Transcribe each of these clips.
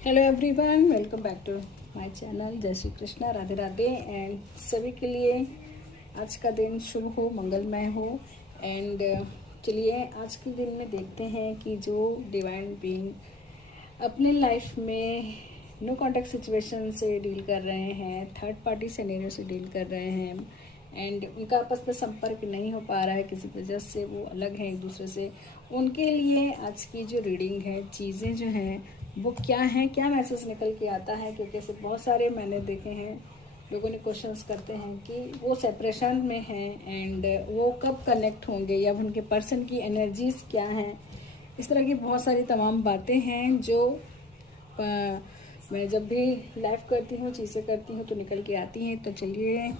Hello everyone, welcome back to my channel. जय Shri Krishna, Radhe Radhe. And सभी के लिए आज का दिन शुभ हो, मंगलमय हो। एंड चलिए आज के दिन में देखते हैं कि जो डिवाइन बीइंग अपने लाइफ में नो कॉन्टैक्ट सिचुएशन से डील कर रहे हैं, थर्ड पार्टी सिनेरियो से डील कर रहे हैं एंड उनका आपस में संपर्क नहीं हो पा रहा है, किसी वजह से वो अलग हैं एक दूसरे से, उनके लिए आज की जो रीडिंग है, चीज़ें जो हैं वो क्या हैं, क्या मैसेज निकल के आता है। क्योंकि ऐसे बहुत सारे मैंने देखे हैं, लोगों ने क्वेश्चंस करते हैं कि वो सेपरेशन में हैं एंड वो कब कनेक्ट होंगे या उनके पर्सन की एनर्जीज क्या हैं। इस तरह की बहुत सारी तमाम बातें हैं जो मैं जब भी लाइव करती हूँ, चीज़ें करती हूँ तो निकल के आती हैं। तो चलिए,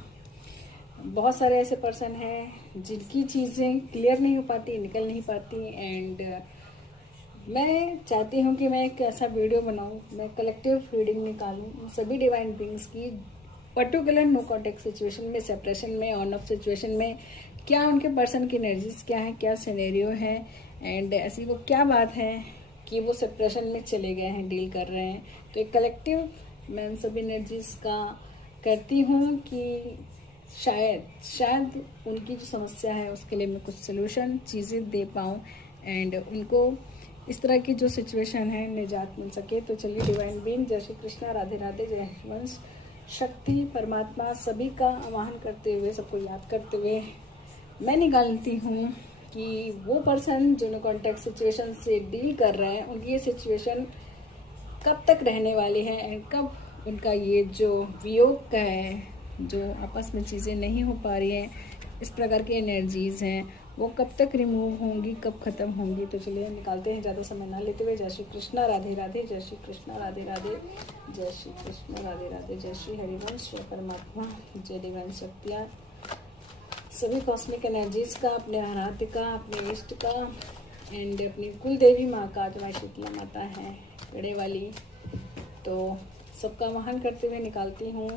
बहुत सारे ऐसे पर्सन हैं जिनकी चीज़ें क्लियर नहीं हो पाती, निकल नहीं पाती एंड मैं चाहती हूँ कि मैं एक ऐसा वीडियो बनाऊँ, मैं कलेक्टिव रीडिंग निकालूँ सभी डिवाइन बीइंग्स की, पर्टिकुलर नो कॉन्टेक्ट सिचुएशन में, सेपरेशन में, ऑन ऑफ सिचुएशन में क्या उनके पर्सन की एनर्जीज क्या है, क्या सिनेरियो है एंड ऐसी वो क्या बात है कि वो सेपरेशन में चले गए हैं, डील कर रहे हैं। तो एक कलेक्टिव मैं उन सभी एनर्जीज का करती हूँ कि शायद उनकी जो समस्या है उसके लिए मैं कुछ सोल्यूशन चीज़ें दे पाऊँ एंड उनको इस तरह की जो सिचुएशन है निजात मिल सके। तो चलिए, डिवाइन बीइंग, जय श्री कृष्णा, राधे राधे, जय वंश शक्ति परमात्मा सभी का आवाहन करते हुए, सबको याद करते हुए मैं निकालती हूँ कि वो पर्सन जो कॉन्टैक्ट सिचुएशन से डील कर रहे हैं, उनकी ये सिचुएशन कब तक रहने वाली है एंड कब उनका ये जो वियोग का है, जो आपस में चीज़ें नहीं हो पा रही हैं, इस प्रकार की एनर्जीज़ हैं, वो कब तक रिमूव होंगी, कब ख़त्म होंगी। तो चलिए निकालते हैं, ज़्यादा समय ना लेते हुए। जय श्री कृष्णा, राधे राधे, जय श्री कृष्णा, राधे राधे, जय श्री कृष्णा, राधे राधे, जय श्री हरिवंश, जय परमात्मा, जय डिवाइन शक्तियाँ, सभी कॉस्मिक एनर्जीज़ का, अपने आराध्य का, अपने इष्ट का एंड अपनी कुल देवी माँ का, जो हमारी शीतला माता है पेड़े वाली, तो सबका आवाहन करते हुए निकालती हूँ।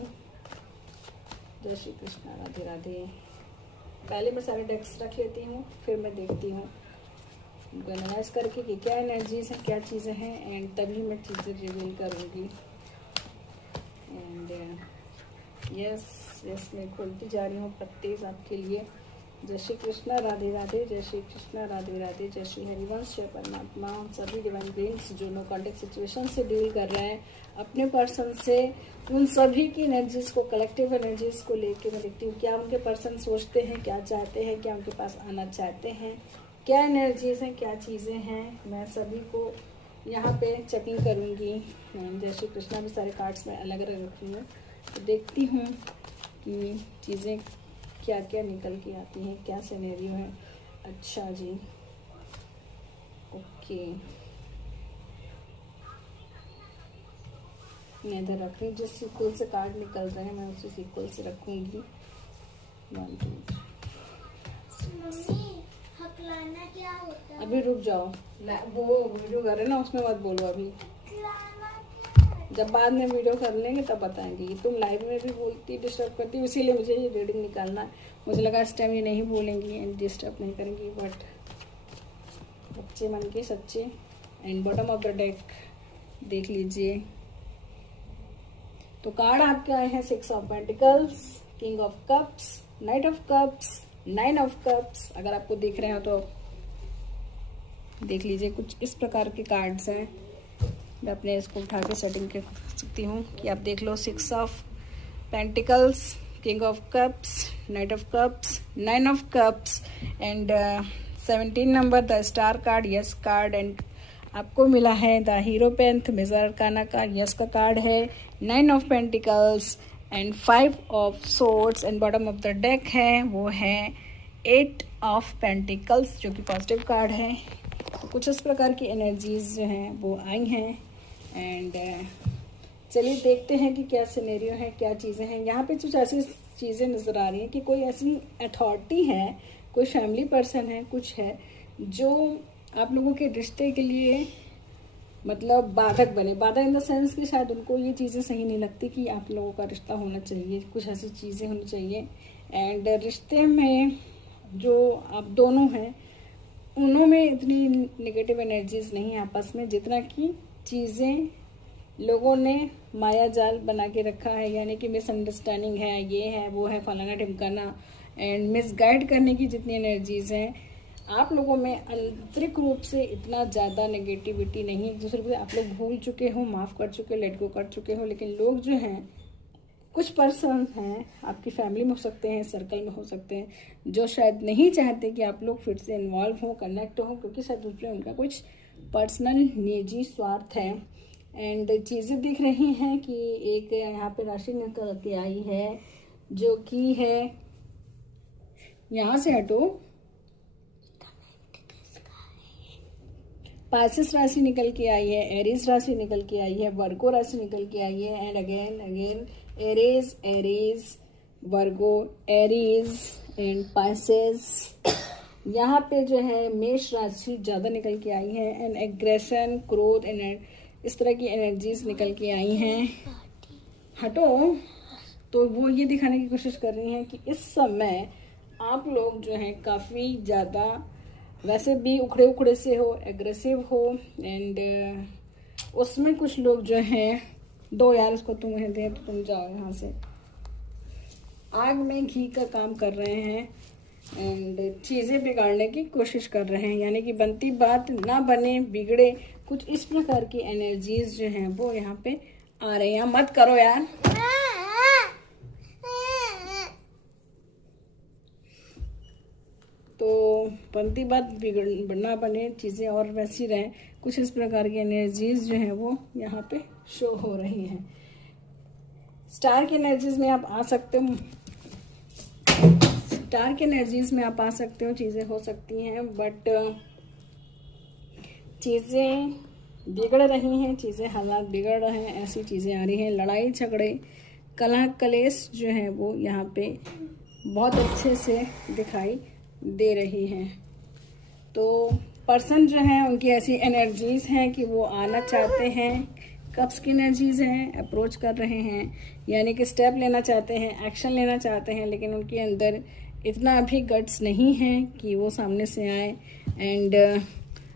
जय श्री कृष्णा, राधे राधे। पहले मैं सारे डेक्स रख लेती हूँ, फिर मैं देखती हूँ उनको एनालाइज करके कि क्या एनर्जीज हैं, क्या चीज़ें हैं एंड तभी मैं चीज़ें रिवील करूँगी। एंड यस मैं खोलती जा रही हूँ पत्ते आपके लिए। जय श्री कृष्णा, राधे राधे, जय श्री कृष्णा, राधे राधे, जय श्री हरिवंश, जय परमात्मा, सभी डिवाइन बीइंग्स जो नो कॉन्टैक्ट सिचुएशन से डील कर रहे हैं अपने पर्सन से, उन सभी की एनर्जीज को, कलेक्टिव एनर्जीज को लेके मैं देखती हूँ क्या उनके पर्सन सोचते हैं, क्या चाहते हैं, क्या उनके पास आना चाहते हैं, क्या एनर्जीज हैं, क्या चीज़ें हैं। मैं सभी को यहाँ पे चेकिंग करूँगी। जय श्री कृष्णा भी सारे कार्ड्स में अलग अलग रखी हूँ, तो देखती हूँ कि चीज़ें क्या क्या निकल के आती हैं, क्या सिनेरियो है। अच्छा जी, ओके, मैं इधर रख रही हूँ। जिस सीक्वल से कार्ड निकल रहे हैं मैं उसी सीक्वल से रखूँगी। 1 2 क्या होता है? अभी रुक जाओ, वो वीडियो कर रहे ना, उसमें मत बोलो अभी, जब बाद में वीडियो कर लेंगे तब बताएंगे। तुम लाइव में भी बोलती, डिस्टर्ब करती, इसीलिए मुझे ये रीडिंग निकालना है। मुझे लगा इस टाइम ये नहीं बोलेंगी एंड डिस्टर्ब नहीं करेंगी, बट बच्चे मन के सच्चे। And bottom of the deck देख लीजिए, तो कार्ड आपके आए हैं 6 of pentacles, king of cups, night of cups, 9 of cups. अगर आपको दिख रहे हो तो देख लीजिए, कुछ इस प्रकार के कार्ड्स हैं। मैं अपने इसको उठा के सेटिंग कर सकती हूँ कि आप देख लो। 6 of pentacles, king of cups, night of cups, 9 of cups and 17 number the star card, yes card. And आपको मिला है द हीरो पेंथ, मेजर अरकाना का यस का कार्ड है, 9 of pentacles and 5 of swords. And bottom of the deck है वो है 8 of pentacles, जो कि पॉजिटिव कार्ड है। तो कुछ इस प्रकार की एनर्जीज जो हैं वो आई हैं एंड चलिए देखते हैं कि क्या सिनेरियो है, क्या चीज़ें हैं। यहाँ पे कुछ ऐसी चीज़ें नज़र आ रही हैं कि कोई ऐसी अथॉरिटी है, कोई फैमिली पर्सन है, कुछ है जो आप लोगों के रिश्ते के लिए मतलब बाधक बने। बाधा इन द सेंस कि शायद उनको ये चीज़ें सही नहीं लगती कि आप लोगों का रिश्ता होना चाहिए, कुछ ऐसी चीज़ें होनी चाहिए। एंड रिश्ते में जो आप दोनों हैं उनों में इतनी नेगेटिव एनर्जीज नहीं है आपस में, जितना कि चीज़ें लोगों ने माया जाल बना के रखा है, यानी कि मिसअंडरस्टैंडिंग है, ये है वो है, फलाना ढिमकाना, एंड मिसगाइड करने की जितनी एनर्जीज़ हैं आप लोगों में आंतरिक रूप से इतना ज़्यादा नेगेटिविटी नहीं, एक दूसरे को आप लोग भूल चुके हो, माफ़ कर चुके हो, लेट गो कर चुके हो। लेकिन लोग जो हैं, कुछ पर्सन हैं, आपकी फैमिली में हो सकते हैं, सर्कल में हो सकते हैं, जो शायद नहीं चाहते कि आप लोग फिर से इन्वॉल्व हो, कनेक्ट हो, क्योंकि शायद उसमें उनका कुछ पर्सनल निजी स्वार्थ है। एंड चीज़ें दिख रही हैं कि एक यहाँ पे राशि निकल के आई है, जो कि है, यहाँ से हटो, पाइसेस राशि निकल के आई है, एरीज राशि निकल के आई है, वर्गो राशि निकल के आई है, and again Aries, Virgo, Aries and Pisces. यहाँ पे जो है मेष राशि ज़्यादा निकल के आई है, एंड एग्रेशन, क्रोध एंड इस तरह की एनर्जीज निकल के आई हैं। हटो, तो वो ये दिखाने की कोशिश कर रही हैं कि इस समय आप लोग जो हैं काफ़ी ज़्यादा वैसे भी उखड़े से हो, एग्रेसिव हो, एंड उसमें कुछ लोग जो हैं, दो यार उसको तुम्हें दे तो तुम जाओ यहाँ से, आग में घी का काम कर रहे हैं एंड चीज़ें बिगाड़ने की कोशिश कर रहे हैं, यानी कि बनती बात ना बने, बिगड़े, कुछ इस प्रकार की एनर्जीज जो हैं वो यहाँ पे आ रही हैं। मत करो यार, तो बनती बात बिगड़ ना बने, चीज़ें और वैसी रहें, कुछ इस प्रकार की एनर्जीज जो हैं वो यहाँ पे शो हो रही हैं। स्टार की एनर्जीज में आप आ सकते हो, स्टार की एनर्जीज में आप आ सकते हो, चीज़ें हो सकती हैं, बट चीज़ें बिगड़ रही हैं, चीज़ें हालात बिगड़ रहे हैं, ऐसी चीज़ें आ रही हैं। लड़ाई झगड़े, कलह कलेश जो है वो यहाँ पे बहुत अच्छे से दिखाई दे रही हैं। तो पर्सन जो है उनकी ऐसी एनर्जीज हैं कि वो आना चाहते हैं, कप्स की एनर्जीज हैं, अप्रोच कर रहे हैं, यानी कि स्टेप लेना चाहते हैं, एक्शन लेना चाहते हैं, लेकिन उनके अंदर इतना अभी गट्स नहीं है कि वो सामने से आए एंड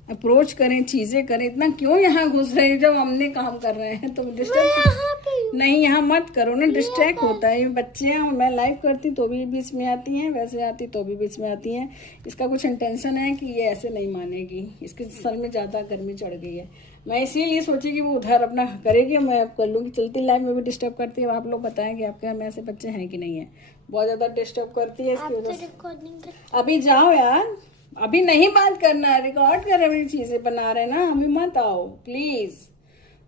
अप्रोच करें, चीज़ें करें। इतना क्यों यहाँ घुस रहे हैं, जब हमने काम कर रहे हैं तो डिस्टर्ब नहीं, यहाँ मत करो ना, डिस्ट्रैक्ट होता है। ये बच्चे हैं, मैं लाइव करती तो भी बीच में आती हैं, वैसे आती तो भी बीच में आती हैं। इसका कुछ इंटेंशन है कि ये ऐसे नहीं मानेगी, इसके सर में ज़्यादा गर्मी चढ़ गई है। मैं इसीलिए सोची कि वो उधर अपना करेगी, मैं कर लूँगी, चलती लाइव में भी डिस्टर्ब करती है। आप लोग बताएंगे आपके घर में ऐसे बच्चे हैं कि नहीं है, बहुत ज़्यादा डिस्टर्ब करती है इसकी वजह से। अभी जाओ यार, अभी नहीं बात करना, रिकॉर्ड कर रहे, चीज़ें बना रहे ना, अभी मत आओ प्लीज़।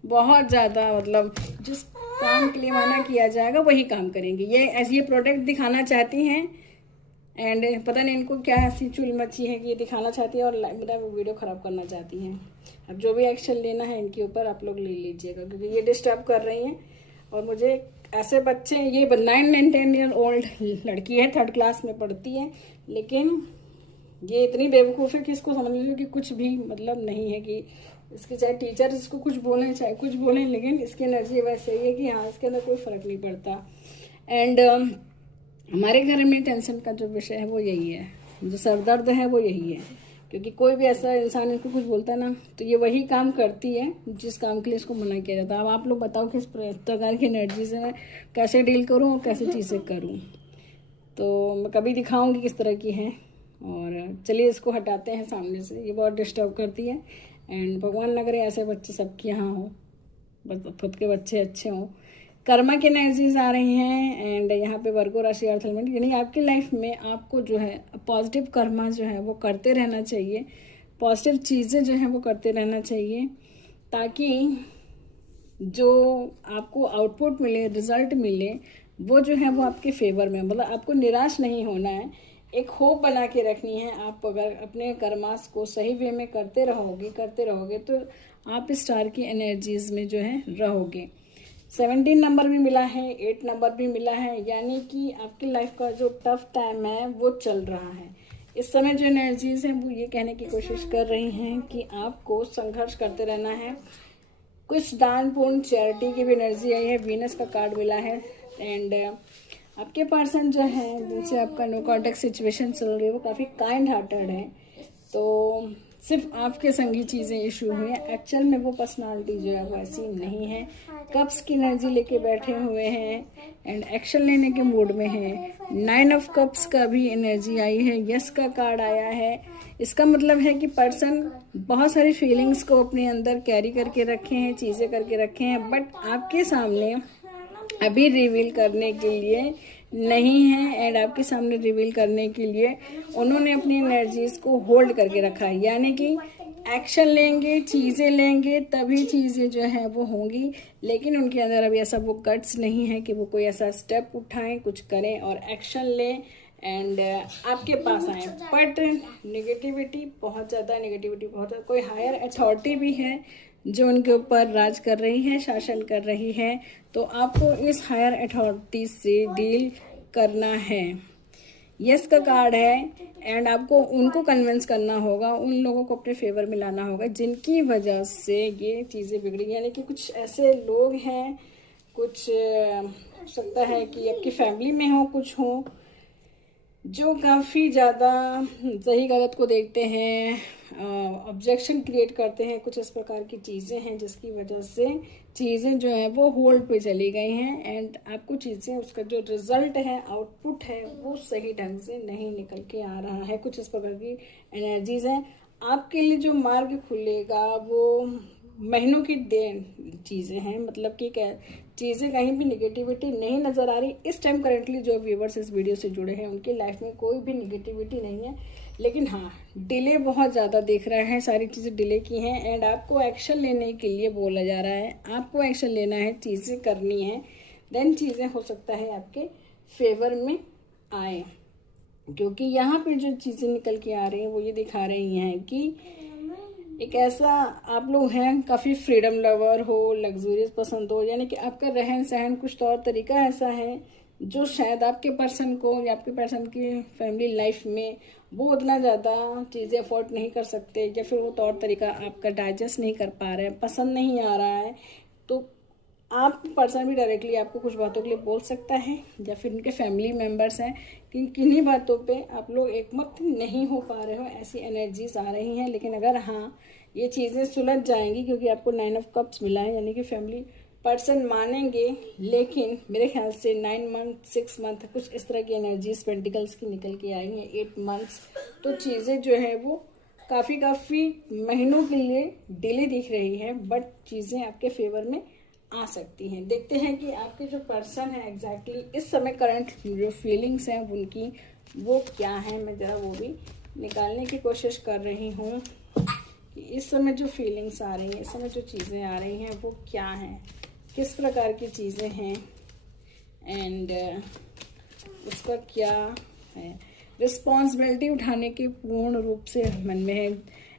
बहुत ज़्यादा मतलब जिस काम के लिए मना किया जाएगा वही काम करेंगे। ये ऐसे ये प्रोडक्ट दिखाना चाहती हैं एंड पता नहीं इनको क्या ऐसी चुल मची है कि ये दिखाना चाहती है और मेरा वीडियो ख़राब करना चाहती हैं। अब जो भी एक्शन लेना है इनके ऊपर आप लोग ले लीजिएगा, क्योंकि ये डिस्टर्ब कर रही हैं। और मुझे ऐसे बच्चे, ये 9-10 ईयर ओल्ड लड़की है, 3rd क्लास में पढ़ती है, लेकिन ये इतनी बेवकूफ़ है कि इसको समझ लीजिए कि कुछ भी मतलब नहीं है, कि इसके चाहे टीचर इसको कुछ बोलें चाहे कुछ बोलें, लेकिन इसकी एनर्जी वैसे ही है कि हाँ, इसके अंदर कोई फ़र्क नहीं पड़ता। एंड हमारे घर में टेंशन का जो विषय है वो यही है, जो सरदर्द है वो यही है, क्योंकि कोई भी ऐसा इंसान इसको कुछ बोलता है ना तो ये वही काम करती है जिस काम के लिए इसको मना किया जाता है। अब आप लोग बताओ किस प्रकार की एनर्जी से मैं कैसे डील करूँ और कैसे चीज़ें करूँ, तो मैं कभी दिखाऊँगी किस तरह की है। और चलिए इसको हटाते हैं सामने से, ये बहुत डिस्टर्ब करती है। एंड भगवान ना करे ऐसे बच्चे सबके यहाँ हों, बस खुद के बच्चे अच्छे हों। कर्मा की एनर्जीज आ रही हैं एंड यहाँ पे वर्गो राशि अर्थ एलिमेंट, यानी आपकी लाइफ में आपको जो है पॉजिटिव कर्मा जो है वो करते रहना चाहिए, पॉजिटिव चीज़ें जो हैं वो करते रहना चाहिए, ताकि जो आपको आउटपुट मिले, रिजल्ट मिले, वो जो है वो आपके फेवर में, मतलब आपको निराश नहीं होना है, एक होप बना के रखनी है। आप अगर अपने कर्मास को सही वे में करते रहोगे तो आप स्टार की एनर्जीज में जो है रहोगे। 17 नंबर भी मिला है, 8 नंबर भी मिला है, यानी कि आपकी लाइफ का जो टफ टाइम है वो चल रहा है। इस समय जो एनर्जीज हैं वो ये कहने की कोशिश कर रही हैं कि आपको संघर्ष करते रहना है। कुछ दान पुण्य चैरिटी की भी एनर्जी आई है, वीनस का कार्ड मिला है। एंड आपके पर्सन जो है जिनसे आपका नो कॉन्टेक्ट सिचुएशन चल रही है वो काफ़ी काइंड हार्टेड है, तो सिर्फ आपके संगी चीजें इशू हुई हैं। एक्चुअल में वो पर्सनालिटी जो है वो ऐसी नहीं है। कप्स की एनर्जी लेके बैठे हुए हैं एंड एक्शन लेने के मूड में है। 9 ऑफ कप्स का भी एनर्जी आई है, यस का कार्ड आया है। इसका मतलब है कि पर्सन बहुत सारी फीलिंग्स को अपने अंदर कैरी करके रखे हैं, चीजें करके रखे हैं, बट आपके सामने अभी रिवील करने के लिए नहीं है। एंड आपके सामने रिवील करने के लिए उन्होंने अपनी एनर्जीज को होल्ड करके रखा है, यानी कि एक्शन लेंगे, चीजें लेंगे, तभी चीजें जो है वो होंगी। लेकिन उनके अंदर अभी ऐसा वो गट्स नहीं है कि वो कोई ऐसा स्टेप उठाएं, कुछ करें और एक्शन लें एंड आपके पास आए। बट नेगेटिविटी बहुत ज्यादा, कोई हायर अथॉरिटी भी है जो उनके ऊपर राज कर रही है, शासन कर रही है। तो आपको इस हायर अथॉरिटी से डील करना है। यस का कार्ड है एंड आपको उनको कन्विंस करना होगा, उन लोगों को अपने फेवर में लाना होगा जिनकी वजह से ये चीज़ें बिगड़ी। यानी कि कुछ ऐसे लोग हैं, कुछ हो सकता है कि आपकी फैमिली में हो, कुछ हो जो काफ़ी ज़्यादा सही गलत को देखते हैं, ऑब्जेक्शन क्रिएट करते हैं। कुछ इस प्रकार की चीज़ें हैं जिसकी वजह से चीज़ें जो है वो होल्ड पे चली गई हैं एंड आपको चीज़ें, उसका जो रिजल्ट है, आउटपुट है, वो सही ढंग से नहीं निकल के आ रहा है। कुछ इस प्रकार की एनर्जीज हैं। आपके लिए जो मार्ग खुलेगा वो महीनों की चीज़ें हैं, मतलब कि चीज़ें कहीं भी निगेटिविटी नहीं नज़र आ रही इस टाइम। करेंटली जो व्यूवर्स इस वीडियो से जुड़े हैं उनकी लाइफ में कोई भी निगेटिविटी नहीं है, लेकिन हाँ डिले बहुत ज़्यादा दिख रहा है, सारी चीज़ें डिले की हैं एंड आपको एक्शन लेने के लिए बोला जा रहा है। आपको एक्शन लेना है, चीज़ें करनी है, देन चीज़ें हो सकता है आपके फेवर में आए। क्योंकि यहाँ पर जो चीज़ें निकल के आ रही हैं वो ये दिखा रही हैं कि एक ऐसा आप लोग हैं, काफ़ी फ्रीडम लवर हो, लग्जूरियस पसंद हो, यानी कि आपका रहन सहन, कुछ तौर तरीका ऐसा है जो शायद आपके पर्सन को या आपके पर्सन की फैमिली लाइफ में वो उतना ज़्यादा चीज़ें अफोर्ड नहीं कर सकते, या फिर वो तौर तरीका आपका डाइजेस्ट नहीं कर पा रहे हैं, पसंद नहीं आ रहा है। तो आप पर्सन भी डायरेक्टली आपको कुछ बातों के लिए बोल सकता है, या फिर उनके फैमिली मेम्बर्स हैं कि किन्हीं बातों पे आप लोग एकमत नहीं हो पा रहे हो, ऐसी एनर्जीज आ रही हैं। लेकिन अगर हाँ ये चीज़ें सुलझ जाएंगी, क्योंकि आपको 9 ऑफ कप्स मिला है, यानी कि फैमिली पर्सन मानेंगे, लेकिन मेरे ख्याल से 9 मंथ 6 मंथ कुछ इस तरह की एनर्जीज पेंटिकल्स की निकल के आई हैं, 8 मंथ्स। तो चीज़ें जो है वो काफ़ी महीनों के लिए डिले दिख रही है, बट चीज़ें आपके फेवर में आ सकती हैं। देखते हैं कि आपके जो पर्सन है एग्जैक्टली इस समय करंट जो फीलिंग्स हैं उनकी वो क्या है। मैं ज़रा वो भी निकालने की कोशिश कर रही हूँ कि इस समय जो फीलिंग्स आ रही हैं, इस समय जो चीज़ें आ रही हैं वो क्या हैं, किस प्रकार की चीज़ें हैं एंड उसका क्या है। रिस्पॉन्सिबिलिटी उठाने के पूर्ण रूप से मन में है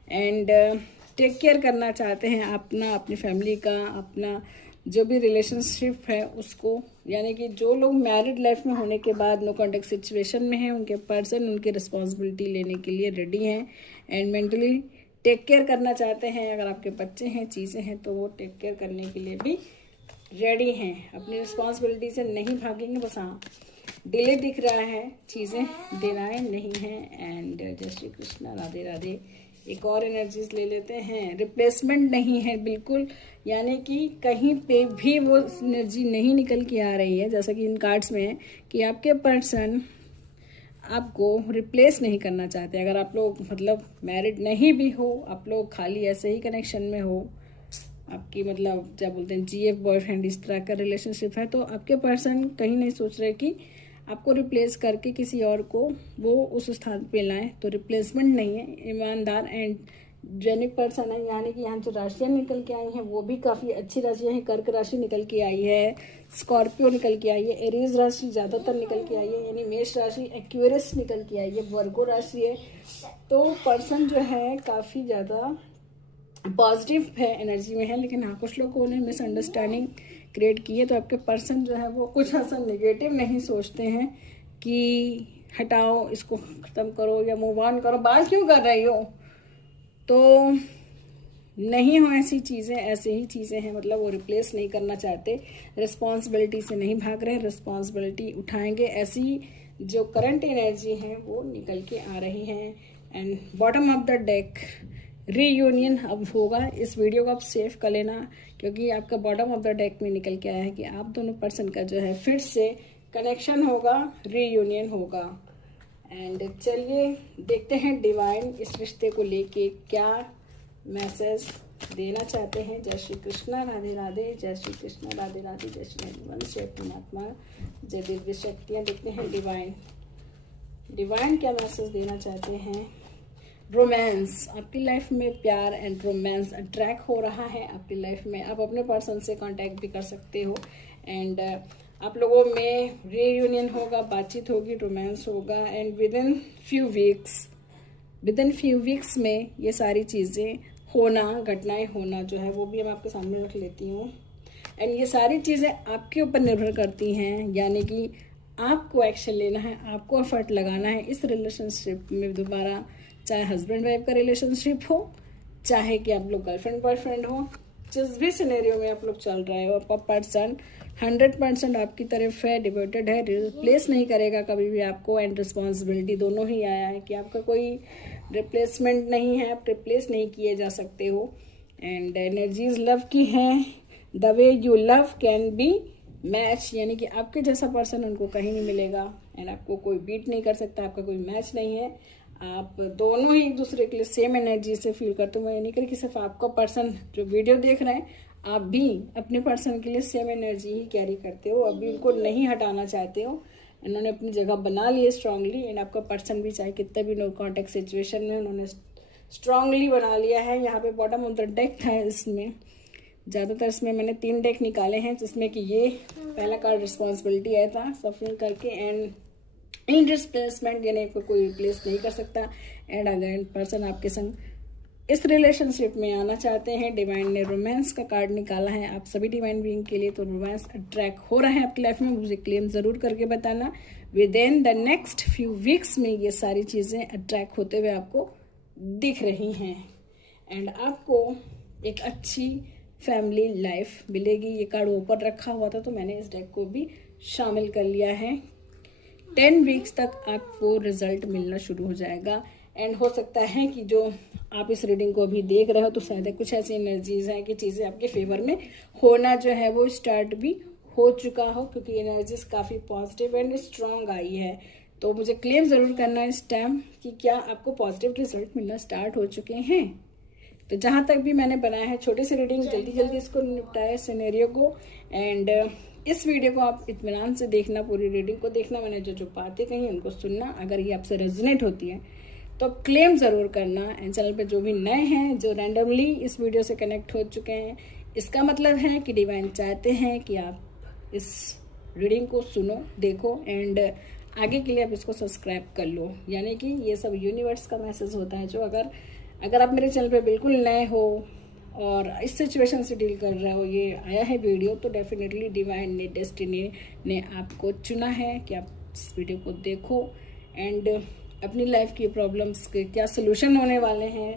एंड टेक केयर करना चाहते हैं अपना, अपनी फैमिली का, अपना जो भी रिलेशनशिप है उसको। यानी कि जो लोग मैरिड लाइफ में होने के बाद नो कॉन्टेक्ट सिचुएशन में हैं, उनके पर्सन उनकी रिस्पॉन्सिबिलिटी लेने के लिए रेडी हैं एंड मेंटली टेक केयर करना चाहते हैं। अगर आपके बच्चे हैं, चीज़ें हैं, तो वो टेक केयर करने के लिए भी रेडी हैं, अपनी रिस्पॉन्सिबिलिटी से नहीं भागेंगे। बस हाँ डिले दिख रहा है, चीज़ें डिनाई नहीं है एंड जय श्री कृष्णा, राधे राधे। एक और एनर्जीज ले लेते हैं। रिप्लेसमेंट नहीं है बिल्कुल, यानी कि कहीं पे भी वो एनर्जी नहीं निकल के आ रही है, जैसा कि इन कार्ड्स में है कि आपके पर्सन आपको रिप्लेस नहीं करना चाहते। अगर आप लोग मतलब मैरिड नहीं भी हो, आप लोग खाली ऐसे ही कनेक्शन में हो, आपकी मतलब क्या बोलते हैं जीएफ बॉयफ्रेंड इस तरह का रिलेशनशिप है, तो आपके पर्सन कहीं नहीं सोच रहे कि आपको रिप्लेस करके किसी और को वो उस स्थान पे लाएं। तो रिप्लेसमेंट नहीं है, ईमानदार एंड जेनिक पर्सन है। यानी कि यहाँ जो राशियाँ निकल के आई हैं वो भी काफ़ी अच्छी राशियाँ हैं। कर्क राशि निकल के आई है, स्कॉर्पियो निकल के आई है, एरीज राशि ज़्यादातर निकल के आई है, यानी मेष राशि, एक्वेरियस निकल के आई है, वर्गो राशि है। तो पर्सन जो है काफ़ी ज़्यादा पॉजिटिव है, एनर्जी में है। लेकिन हाँ कुछ लोगों ने मिसअंडरस्टैंडिंग क्रिएट की है, तो आपके पर्सन जो है वो कुछ ऐसा नेगेटिव नहीं सोचते हैं कि हटाओ इसको, ख़त्म करो या मूव ऑन करो, बात क्यों कर रही हो। तो नहीं हो ऐसी चीज़ें, ऐसे ही चीज़ें हैं, मतलब वो रिप्लेस नहीं करना चाहते, रिस्पॉन्सिबिलिटी से नहीं भाग रहे, रिस्पॉन्सिबिलिटी उठाएंगे। ऐसी जो करंट एनर्जी है वो निकल के आ रही है and bottom of the deck reunion अब होगा। इस वीडियो को आप सेव कर लेना, क्योंकि आपका बॉटम ऑफ द डेक में निकल के आया है कि आप दोनों पर्सन का जो है फिर से कनेक्शन होगा, रीयूनियन होगा। एंड चलिए देखते हैं डिवाइन इस रिश्ते को लेके क्या मैसेज देना चाहते हैं। जय श्री कृष्णा, राधे राधे। जय श्री कृष्णा, राधे राधे। जय श्री हनुवंश, जय परमात्मा, जय दिव्य शक्तियाँ। देखते हैं डिवाइन क्या मैसेज देना चाहते हैं। रोमांस, आपकी लाइफ में प्यार एंड रोमांस अट्रैक्ट हो रहा है आपकी लाइफ में। आप अपने पर्सन से कांटेक्ट भी कर सकते हो एंड आप लोगों में रीयूनियन होगा, बातचीत होगी, रोमांस होगा। And with in few weeks में ये सारी चीज़ें होना, घटनाएं होना जो है वो भी मैं आपके सामने रख लेती हूँ। एंड ये सारी चीज़ें आपके ऊपर निर्भर करती हैं, यानी कि आपको एक्शन लेना है, आपको एफर्ट लगाना है इस रिलेशनशिप में दोबारा। चाहे हस्बैंड वाइफ का रिलेशनशिप हो, चाहे कि आप लोग गर्लफ्रेंड बॉयफ्रेंड हो, जिस भी सिनेरियो में आप लोग चल रहे हो, आपका पर्सन 100% आपकी तरफ है, डिवोटेड है, रिप्लेस नहीं करेगा कभी भी आपको। एंड रिस्पॉन्सिबिलिटी दोनों ही आया है कि आपका कोई रिप्लेसमेंट नहीं है, आप रिप्लेस नहीं किए जा सकते हो। एंड एनर्जीज लव की हैं, the way you love can be match, यानी कि आपके जैसा पर्सन उनको कहीं नहीं मिलेगा एंड आपको कोई बीट नहीं कर सकता, आपका कोई मैच नहीं है। आप दोनों ही एक दूसरे के लिए सेम एनर्जी से फील करते हो। मैं नहीं करी कि सिर्फ आपका पर्सन जो वीडियो देख रहे हैं, आप भी अपने पर्सन के लिए सेम एनर्जी ही कैरी करते हो, अभी उनको नहीं हटाना चाहते हो। उन्होंने अपनी जगह बना ली है स्ट्रांगली एंड आपका पर्सन भी चाहे कितना भी नो कॉन्टेक्ट सिचुएशन में उन्होंने स्ट्रांगली बना लिया है। यहाँ पे बॉटम ऑफ द डेक था, इसमें ज़्यादातर इसमें मैंने 3 डेक निकाले हैं, जिसमें कि ये पहला कार्ड रिस्पॉन्सिबिलिटी आया था सफरिंग करके एंड इन डिस्प्लेसमेंट, यानी कोई रिप्लेस नहीं कर सकता। एंड अगेन पर्सन आपके संग इस रिलेशनशिप में आना चाहते हैं। डिवाइन ने रोमांस का कार्ड निकाला है आप सभी डिवाइन बीइंग के लिए, तो रोमांस अट्रैक्ट हो रहा है आपकी लाइफ में। मुझे क्लेम जरूर करके बताना with in the next few weeks में ये सारी चीज़ें अट्रैक्ट होते हुए आपको दिख रही हैं एंड आपको एक अच्छी फैमिली लाइफ मिलेगी। ये कार्ड ऊपर रखा हुआ था तो मैंने इस डेक को भी शामिल कर लिया है। 10 वीक्स तक आपको रिजल्ट मिलना शुरू हो जाएगा एंड हो सकता है कि जो आप इस रीडिंग को अभी देख रहे हो तो शायद कुछ ऐसी एनर्जीज हैं कि चीज़ें आपके फेवर में होना जो है वो स्टार्ट भी हो चुका हो, क्योंकि एनर्जीज काफ़ी पॉजिटिव एंड स्ट्रांग आई है। तो मुझे क्लेम ज़रूर करना है इस टाइम कि क्या आपको पॉजिटिव रिजल्ट मिलना स्टार्ट हो चुके हैं। तो जहाँ तक भी मैंने बनाया है छोटी सी रीडिंग, जल्दी जल्दी इसको निपटाया सिनेरियो को। एंड इस वीडियो को आप इत्मीनान से देखना, पूरी रीडिंग को देखना। मैंने जो बातें कही उनको सुनना, अगर ये आपसे रेजोनेट होती है तो क्लेम ज़रूर करना। एंड चैनल पे जो भी नए हैं, जो रैंडमली इस वीडियो से कनेक्ट हो चुके हैं, इसका मतलब है कि डिवाइन चाहते हैं कि आप इस रीडिंग को सुनो, देखो एंड आगे के लिए आप इसको सब्सक्राइब कर लो। यानी कि ये सब यूनिवर्स का मैसेज होता है, जो अगर आप मेरे चैनल पे बिल्कुल नए हो और इस सिचुएशन से डील कर रहे हो, ये आया है वीडियो, तो डेफिनेटली डिवाइन ने, डेस्टिनी ने आपको चुना है कि आप इस वीडियो को देखो एंड अपनी लाइफ की प्रॉब्लम्स के क्या सलूशन होने वाले हैं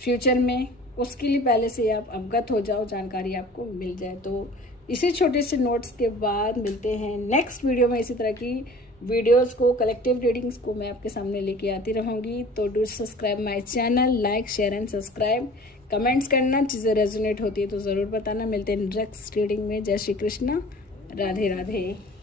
फ्यूचर में, उसके लिए पहले से आप अवगत हो जाओ, जानकारी आपको मिल जाए। तो इसी छोटे से नोट्स के बाद मिलते हैं नेक्स्ट वीडियो में। इसी तरह की वीडियोस को, कलेक्टिव रीडिंग्स को मैं आपके सामने लेके आती रहूँगी। तो do subscribe my channel, like share and subscribe, comments करना, चीज़ें रेजोनेट होती है तो ज़रूर बताना। मिलते हैं नेक्स्ट रीडिंग में। जय श्री कृष्णा, राधे राधे।